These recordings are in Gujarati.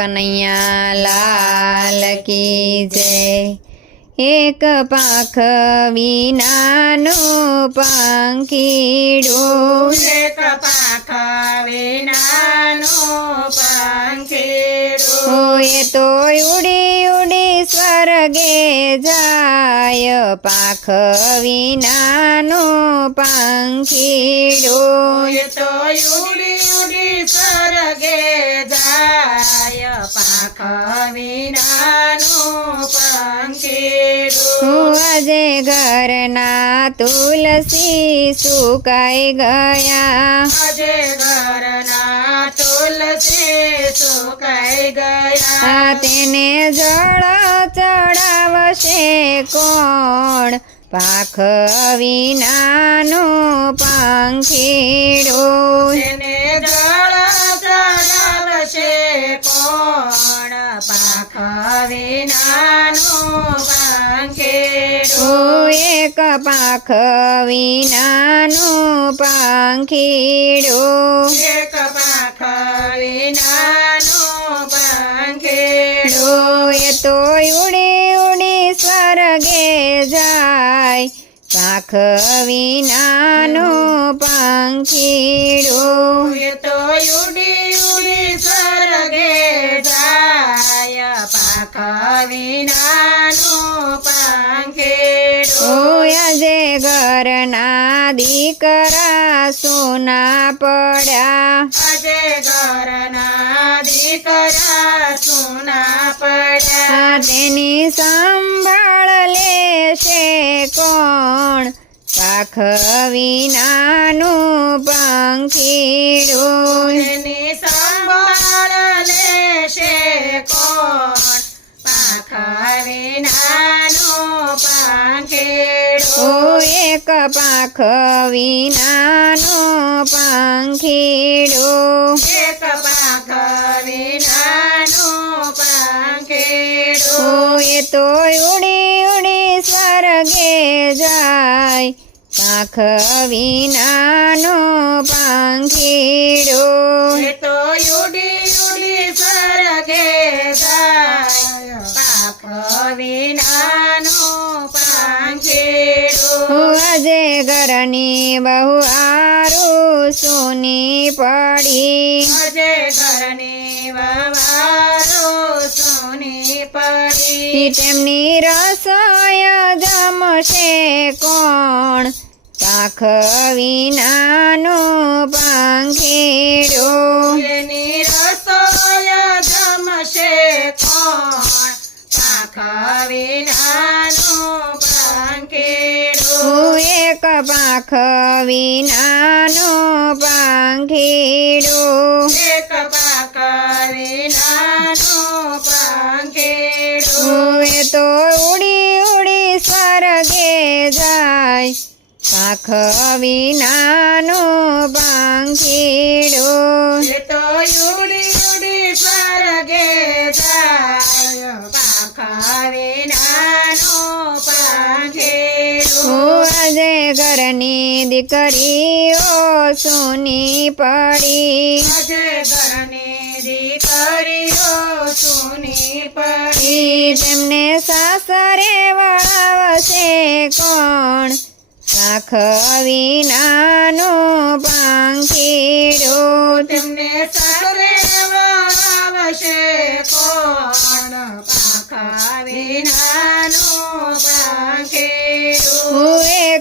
કનૈયા લાલ કી જય. એક પાખ વિનાનું પાંખીડું. એક પાખ વિનાનો પાંખીડું. હોય તો ઉડી ઉડી સ્વર્ગે જાય. પાખ વિનાનું પાંખીડું. એ તો ઉડી ઉડી સ્વર્ગે આજે ઘરના તુલસી સુકાઈ ગયા. આજે ઘરના તુલસી સુકાઈ ગયા. તેને જળ ચડાવશે કોણ? પાખ વિનાનું પાંખીડો. તેને જળ પંખીડું. હું એક પાખ વિનાનું પાંખીડો. એક પાખ વિનાનું પંખીડું. ડોય તો ઉડી ઉડી સ્વર્ગે જાય. પાખ વિનાનું પાંખીડો. એ તો ઉડી ઉડી ઘરના દીકરા સોના પડ્યા. આજે ઘરના દીકરા સુના પડ્યા. તેની સંભાળ લેશે કોણ? પાખ વિનાનું પંખીડું સંભાળ લેશે પાખ વિનાનો પાંખીડો. એક પાખ વિનાનો પાંખીડો. એ તો ઉડી ઉડી સ્વર્ગે જાય. પાખ વિનાનો પાંખીડો. એ તો ઉડી ઉડી સ્વર્ગે જાય. ઘરની બહુ આરું સુની પડી. આજે ઘરની વવારો સોની પડી. તેમની રસોય જમશે કોણ? શાખ વિનાનું પંખીડું. એની રસોય જમશે કોણ? શાખ વિનાનું પંખીડું. હું એક પાખ વિનાનો પાંખીડો. એક પાખ વિનાનો પાંખીડો. એ તો ઉડી ઉડી સ્વર્ગે જાય. પાખ વિનાનો પાંખીડો. એ તો ઉડી ઉડી સ્વર્ગે જાય. પાખ ઘરની દીકરીઓ સુની પડી. આજે ઘરની દીકરીઓ સુની પડી. તેમને સાસરે વળાવશે કોણ? શાખ વિનાનું પાંખીડું. તેમને સાસરે વળાવશે કોણ? પાખા વિનાનું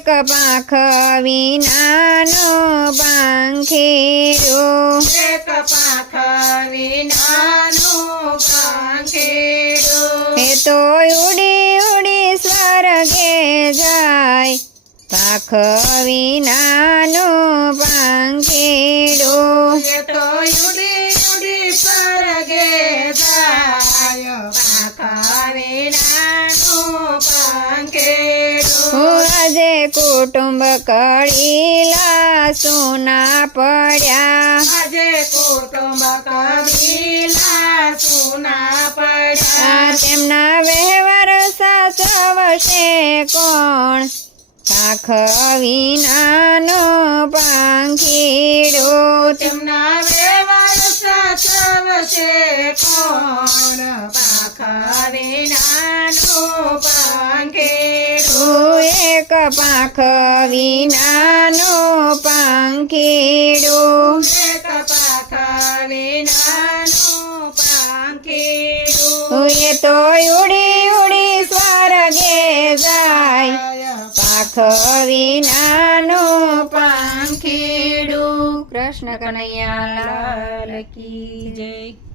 એક પાખ વિનાનું પંખીડું એક પાખ વિનાનું પંખીડું એ તો ઉડી ઉડી સ્વર્ગે જાય. પાખ વિનાનો પાંખેરો એ તો કુટુંબ કળીલા સોના પડ્યા. આજે કુટુંબ કબીલા સુના પડ્યા. તેમના વ્યવહાર સાચવશે કોણ? પાખ વિનાનો પાંખીડો. તેમના વ્યવહાર સાચવશે કોણ? પાંખ વિનાનો પાંખીડો. એક પાખ વિનાનો પાંખીડો. એ તો ઉડી ઉડી સ્વર્ગે જાય. પાંખ વિનાનો પાંખીડો. કૃષ્ણ કનૈયા લાલ કી જય.